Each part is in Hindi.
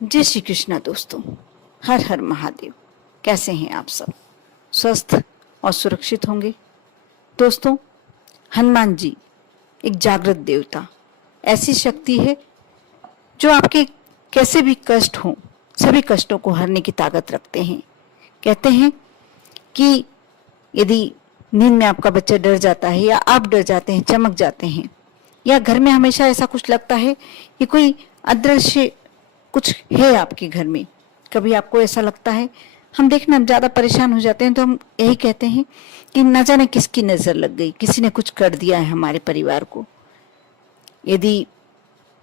जय श्री कृष्णा दोस्तों। हर हर महादेव। कैसे हैं आप सब? स्वस्थ और सुरक्षित होंगे। दोस्तों, हनुमान जी एक जागृत देवता, ऐसी शक्ति है जो आपके कैसे भी कष्ट हों, सभी कष्टों को हरने की ताकत रखते हैं। कहते हैं कि यदि नींद में आपका बच्चा डर जाता है या आप डर जाते हैं, चमक जाते हैं, या घर में हमेशा ऐसा कुछ लगता है कि कोई अदृश्य कुछ है आपके घर में, कभी आपको ऐसा लगता है, हम देखना ज्यादा परेशान हो जाते हैं तो हम यही कहते हैं कि न जाने किसकी नजर लग गई, किसी ने कुछ कर दिया है हमारे परिवार को। यदि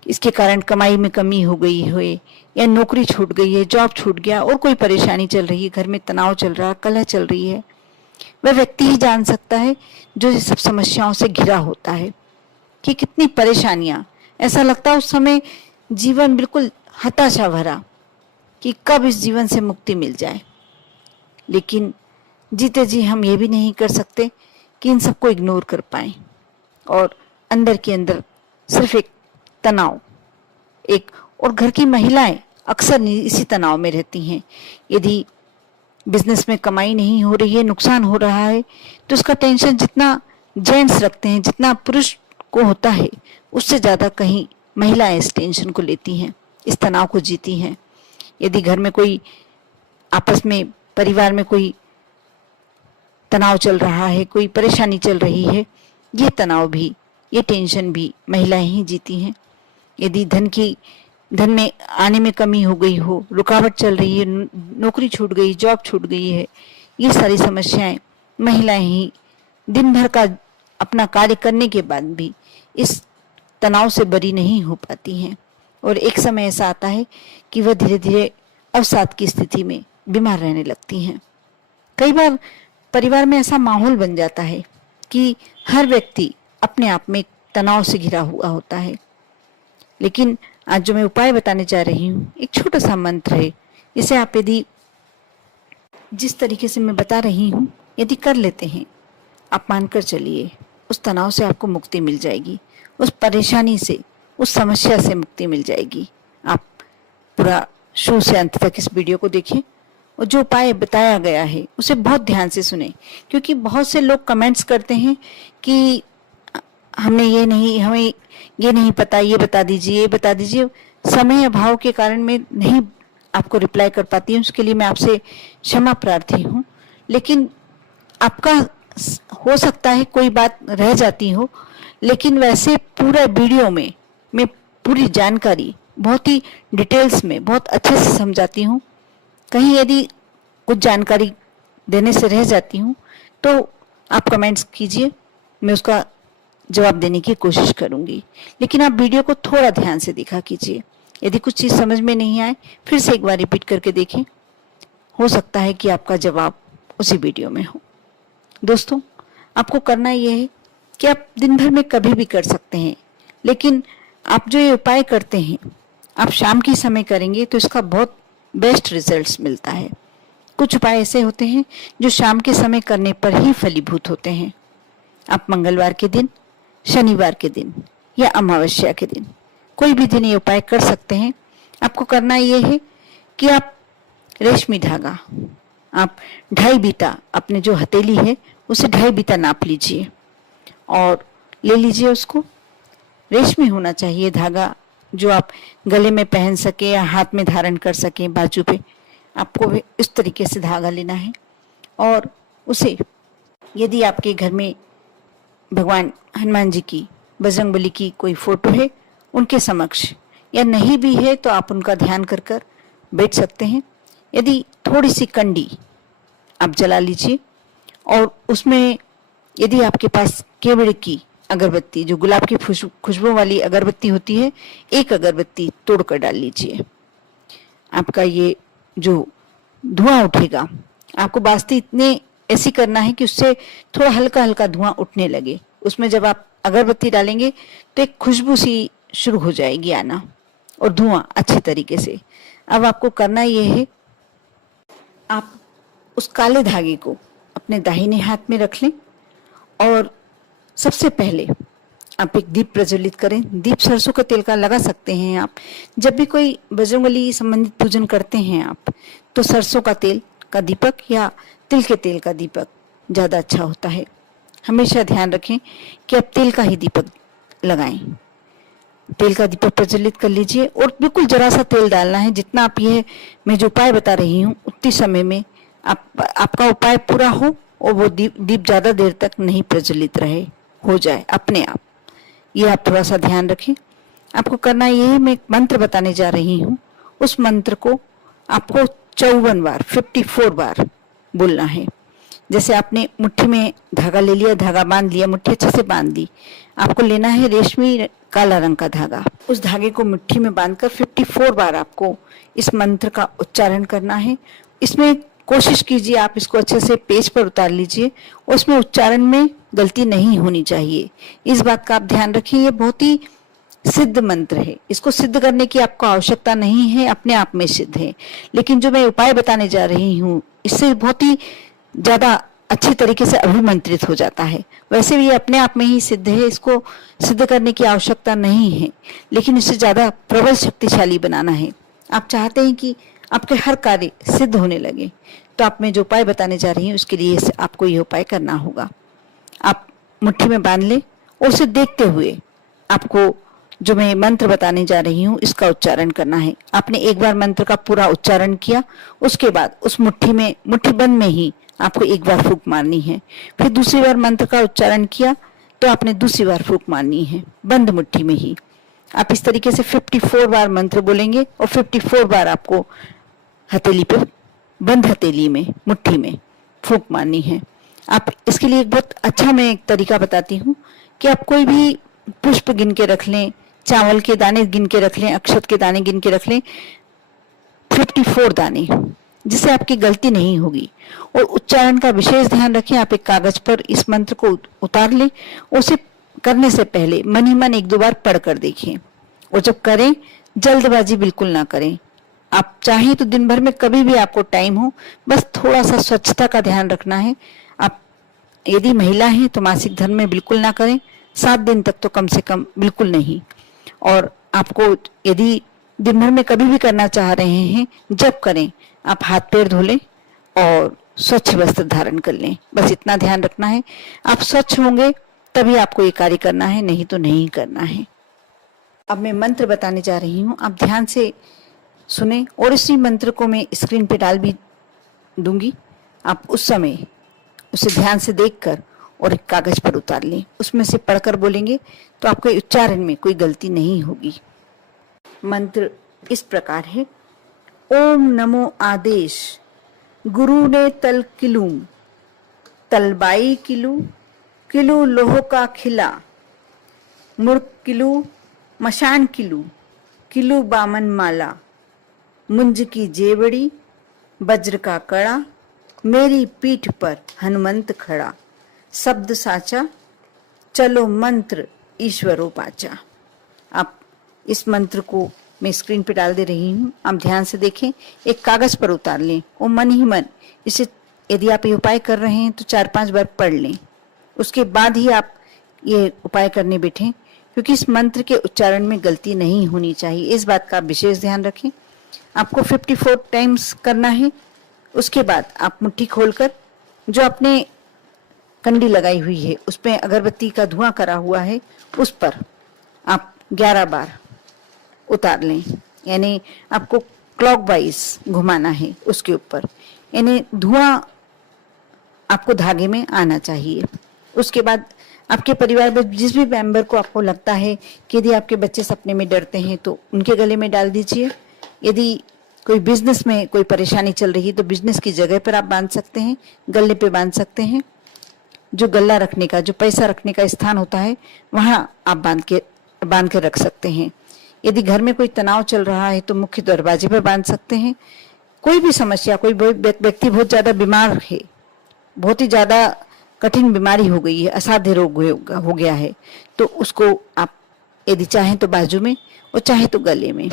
इसके कारण कमाई में कमी हो गई हो, या नौकरी छूट गई है, जॉब छूट गया, और कोई परेशानी चल रही है, घर में तनाव चल रहा है, कलह चल रही है, वह व्यक्ति ही जान सकता है जो ये सब समस्याओं से घिरा होता है कि कितनी परेशानियां। ऐसा लगता है उस समय जीवन बिल्कुल हताशा भरा कि कब इस जीवन से मुक्ति मिल जाए। लेकिन जीते जी हम ये भी नहीं कर सकते कि इन सबको इग्नोर कर पाए, और अंदर के अंदर सिर्फ एक तनाव, एक, और घर की महिलाएं अक्सर इसी तनाव में रहती हैं। यदि बिजनेस में कमाई नहीं हो रही है, नुकसान हो रहा है, तो उसका टेंशन जितना जेंट्स रखते हैं, जितना पुरुष को होता है, उससे ज्यादा कहीं महिलाएं इस टेंशन को लेती हैं, इस तनाव को जीती हैं। यदि घर में कोई आपस में, परिवार में कोई तनाव चल रहा है, कोई परेशानी चल रही है, ये तनाव भी, ये टेंशन भी महिलाएं ही जीती हैं। यदि धन में आने में कमी हो गई हो, रुकावट चल रही है, नौकरी छूट गई, जॉब छूट गई है, ये सारी समस्याएं महिलाएं ही दिन भर का अपना कार्य करने के बाद भी इस तनाव से बरी नहीं हो पाती हैं, और एक समय ऐसा आता है कि वह धीरे धीरे अवसाद की स्थिति में बीमार रहने लगती हैं। कई बार परिवार में ऐसा माहौल बन जाता है कि हर व्यक्ति अपने आप में तनाव से घिरा हुआ होता है। लेकिन आज जो मैं उपाय बताने जा रही हूँ, एक छोटा सा मंत्र है। इसे आप यदि जिस तरीके से मैं बता रही हूँ यदि कर लेते हैं, आप मानकर चलिए उस तनाव से आपको मुक्ति मिल जाएगी, उस परेशानी से, उस समस्या से मुक्ति मिल जाएगी। आप पूरा शुरू से अंत तक इस वीडियो को देखें, और जो उपाय बताया गया है उसे बहुत ध्यान से सुने, क्योंकि बहुत से लोग कमेंट्स करते हैं कि हमें ये नहीं पता, ये बता दीजिए, ये बता दीजिए। समय अभाव के कारण मैं नहीं आपको रिप्लाई कर पाती हूँ, उसके लिए मैं आपसे क्षमा प्रार्थी हूँ। लेकिन आपका हो सकता है कोई बात रह जाती हो, लेकिन वैसे पूरा वीडियो में मैं पूरी जानकारी बहुत ही डिटेल्स में बहुत अच्छे से समझाती हूँ। कहीं यदि कुछ जानकारी देने से रह जाती हूँ तो आप कमेंट्स कीजिए, मैं उसका जवाब देने की कोशिश करूंगी। लेकिन आप वीडियो को थोड़ा ध्यान से देखा कीजिए। यदि कुछ चीज समझ में नहीं आए, फिर से एक बार रिपीट करके देखें, हो सकता है कि आपका जवाब उसी वीडियो में हो। दोस्तों, आपको करना यह है कि आप दिन भर में कभी भी कर सकते हैं, लेकिन आप जो ये उपाय करते हैं आप शाम के समय करेंगे तो इसका बहुत बेस्ट रिजल्ट्स मिलता है। कुछ उपाय ऐसे होते हैं जो शाम के समय करने पर ही फलीभूत होते हैं। आप मंगलवार के दिन, शनिवार के दिन या अमावस्या के दिन, कोई भी दिन ये उपाय कर सकते हैं। आपको करना यह है कि आप रेशमी धागा, आप 2.5 बीता, अपने जो हथेली है उसे 2.5 बीता नाप लीजिए और ले लीजिए उसको। रेशमी होना चाहिए धागा, जो आप गले में पहन सके या हाथ में धारण कर सके, बाजू पे। आपको इस तरीके से धागा लेना है, और उसे, यदि आपके घर में भगवान हनुमान जी की, बजरंगबली की कोई फोटो है, उनके समक्ष, या नहीं भी है तो आप उनका ध्यान कर कर बैठ सकते हैं। यदि थोड़ी सी कंडी आप जला लीजिए, और उसमें यदि आपके पास केवड़े की अगरबत्ती, जो गुलाब की खुशबू वाली अगरबत्ती होती है, एक अगरबत्ती तोड़कर डाल लीजिए। आपका ये जो धुआं उठेगा, आपको बास्ती इतने ऐसी करना है कि उससे थोड़ा हल्का हल्का धुआं उठने लगे। उसमें जब आप अगरबत्ती डालेंगे तो एक खुशबू सी शुरू हो जाएगी आना, और धुआं अच्छे तरीके से। अब आपको करना यह है, आप उस काले धागे को अपने दाहिने हाथ में रख लें, और सबसे पहले आप एक दीप प्रज्वलित करें। दीप सरसों का तेल का लगा सकते हैं आप। जब भी कोई बजरंगबली संबंधित पूजन करते हैं आप, तो सरसों का तेल का दीपक या तिल के तेल का दीपक ज़्यादा अच्छा होता है। हमेशा ध्यान रखें कि आप तेल का ही दीपक लगाएं। तेल का दीपक प्रज्वलित कर लीजिए और बिल्कुल जरा सा तेल डालना है। जितना आप ये मैं जो उपाय बता रही हूँ उतनी समय में आपका उपाय पूरा हो और वो दीप ज़्यादा देर तक नहीं प्रज्वलित रहे, हो जाए अपने आप। ये आप थोड़ा सा ध्यान रखें। आपको करना ये है, मैं एक मंत्र बताने जा रही हूँ, उस मंत्र को आपको 54 बार 54 बार बोलना है। जैसे आपने मुट्ठी में धागा ले लिया, धागा बांध लिया, मुट्ठी अच्छे से बांध ली। आपको लेना है रेशमी काला रंग का धागा। उस धागे को मुट्ठी में बांधकर 54 बार आपको इस मंत्र का उच्चारण करना है। इसमें कोशिश कीजिए आप इसको अच्छे से पेज पर उतार लीजिए, उसमें उच्चारण में गलती नहीं होनी चाहिए। इस बात का आप ध्यान रखिए। ये बहुत ही सिद्ध मंत्र है, इसको सिद्ध करने की आपको आवश्यकता नहीं है, अपने आप में सिद्ध है। लेकिन जो मैं उपाय बताने जा रही हूँ इससे बहुत ही ज्यादा अच्छी तरीके से अभिमंत्रित हो जाता है। वैसे भी ये अपने आप में ही सिद्ध है, इसको सिद्ध करने की आवश्यकता नहीं है, लेकिन इसे ज्यादा प्रबल शक्तिशाली बनाना है। आप चाहते हैं कि आपके हर कार्य सिद्ध होने लगे, तो आप मैं जो उपाय बताने जा रही हूँ उसके लिए आपको ये उपाय करना होगा। आप मुट्ठी में बांध ले और उसे देखते हुए आपको जो मैं मंत्र बताने जा रही हूँ इसका उच्चारण करना है। आपने एक बार मंत्र का पूरा उच्चारण किया, उसके बाद उस मुट्ठी बंद में ही आपको एक बार फूंक मारनी है। फिर दूसरी बार मंत्र का उच्चारण किया तो आपने दूसरी बार फूंक मारनी है, बंद मुट्ठी में ही। आप इस तरीके से 54 बार मंत्र बोलेंगे और 54 बार आपको हथेली पे, बंद हथेली में, मुट्ठी में फूंक मारनी है। आप इसके लिए एक बहुत अच्छा मैं एक तरीका बताती हूँ कि आप कोई भी पुष्प गिन के रख लें, चावल के दाने गिन के रख लें, अक्षत के दाने गिन के रख लें, 54 दाने, जिससे आपकी गलती नहीं होगी। और उच्चारण का विशेष ध्यान रखें। आप एक कागज पर इस मंत्र को उतार लें, उसे करने से पहले मन ही मन 1-2 बार पढ़ कर देखें। और जब करें जल्दबाजी बिल्कुल ना करें। आप चाहें तो दिन भर में कभी भी आपको टाइम हो, बस थोड़ा सा स्वच्छता का ध्यान रखना है। आप यदि महिला हैं तो मासिक धर्म में बिल्कुल ना करें, 7 दिन तक तो कम से कम बिल्कुल नहीं। और आपको यदि दिन भर में कभी भी करना चाह रहे हैं, जब करें आप हाथ पैर धो लें और स्वच्छ वस्त्र धारण कर लें। बस इतना ध्यान रखना है। आप स्वच्छ होंगे तभी आपको ये कार्य करना है, नहीं तो नहीं करना है। अब मैं मंत्र बताने जा रही हूँ, आप ध्यान से सुने और इसी मंत्र को मैं स्क्रीन पे डाल भी दूंगी। आप उस समय उसे ध्यान से देखकर और एक कागज पर उतार लें, उसमें से पढ़कर बोलेंगे तो आपके उच्चारण में कोई गलती नहीं होगी। मंत्र इस प्रकार है। ओम नमो आदेश गुरु ने तल किलू, तलबाई किलू, किलू लोह का खिला, मुर्क किलू, मशान किलू, किलू बामन माला, मुंज की जेवड़ी, वज्र का कड़ा, मेरी पीठ पर हनुमंत खड़ा, शब्द साचा, चलो मंत्र ईश्वरों पाचा। आप इस मंत्र को मैं स्क्रीन पे डाल दे रही हूँ, आप ध्यान से देखें, एक कागज पर उतार लें और मन ही मन इसे, यदि आप ये उपाय कर रहे हैं तो 4-5 बार पढ़ लें। उसके बाद ही आप ये उपाय करने बैठें, क्योंकि इस मंत्र के उच्चारण में गलती नहीं होनी चाहिए। इस बात का विशेष ध्यान रखें। आपको 54 टाइम्स करना है। उसके बाद आप मुट्ठी खोलकर जो आपने कंडी लगाई हुई है उस पर अगरबत्ती का धुआं करा हुआ है, उस पर आप 11 बार उतार लें। यानी आपको क्लॉकवाइज घुमाना है उसके ऊपर, यानी धुआं आपको धागे में आना चाहिए। उसके बाद आपके परिवार में जिस भी मेंबर को आपको लगता है कि यदि आपके बच्चे सपने में डरते हैं तो उनके गले में डाल दीजिए। यदि कोई बिजनेस में कोई परेशानी चल रही है तो बिजनेस की जगह पर आप बांध सकते हैं, गले पे बांध सकते हैं। जो गल्ला रखने का, जो पैसा रखने का स्थान होता है, वहां आप बांध के रख सकते हैं। यदि घर में कोई तनाव चल रहा है तो मुख्य दरवाजे पर बांध सकते हैं। कोई भी समस्या, कोई व्यक्ति बहुत ज्यादा बीमार है, बहुत ही ज्यादा कठिन बीमारी हो गई है, असाध्य रोग हो गया है, तो उसको आप यदि चाहें तो बाजू में और चाहे तो गले में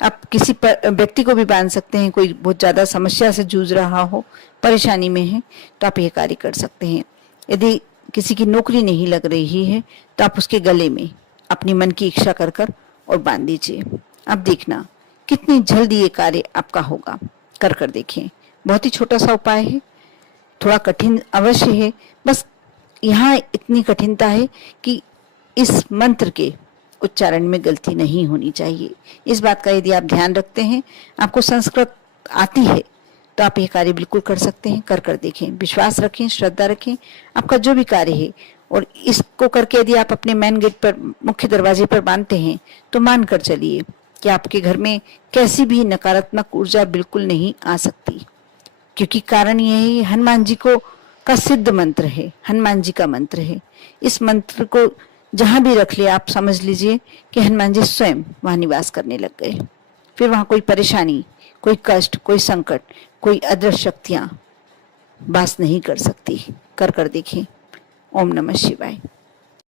आप किसी व्यक्ति को भी बांध सकते हैं। कोई बहुत ज्यादा समस्या से जूझ रहा हो, परेशानी में है, तो आप ये कार्य कर सकते हैं। यदि किसी की नौकरी नहीं लग रही है तो आप उसके गले में अपनी मन की इच्छा कर कर और बांध दीजिए। अब देखना कितनी जल्दी ये कार्य आपका होगा। कर कर देखें। बहुत ही छोटा सा उपाय है, थोड़ा कठिन अवश्य है, बस यहाँ इतनी कठिनता है कि इस मंत्र के उच्चारण में गलती नहीं होनी चाहिए। इस बात का यदि आप ध्यान रखते हैं, आपको संस्कृत आती है, तो आप ये कार्य बिल्कुल कर सकते हैं। कर कर देखें, विश्वास रखें, श्रद्धा रखें, आपका जो भी कार्य है। और इसको करके यदि आप अपने मेन गेट पर, मुख्य दरवाजे पर बांधते हैं, तो मान कर चलिए कि आपके घर में कैसी भी नकारात्मक ऊर्जा बिल्कुल नहीं आ सकती, क्योंकि कारण यह है हनुमान जी को का सिद्ध मंत्र है, हनुमान जी का मंत्र है। इस मंत्र को जहां भी रख ले, आप समझ लीजिए कि हनुमान जी स्वयं वहां निवास करने लग गए। फिर वहां कोई परेशानी, कोई कष्ट, कोई संकट, कोई अदृश्य शक्तियां वास नहीं कर सकती। कर कर देखें। ओम नमः शिवाय।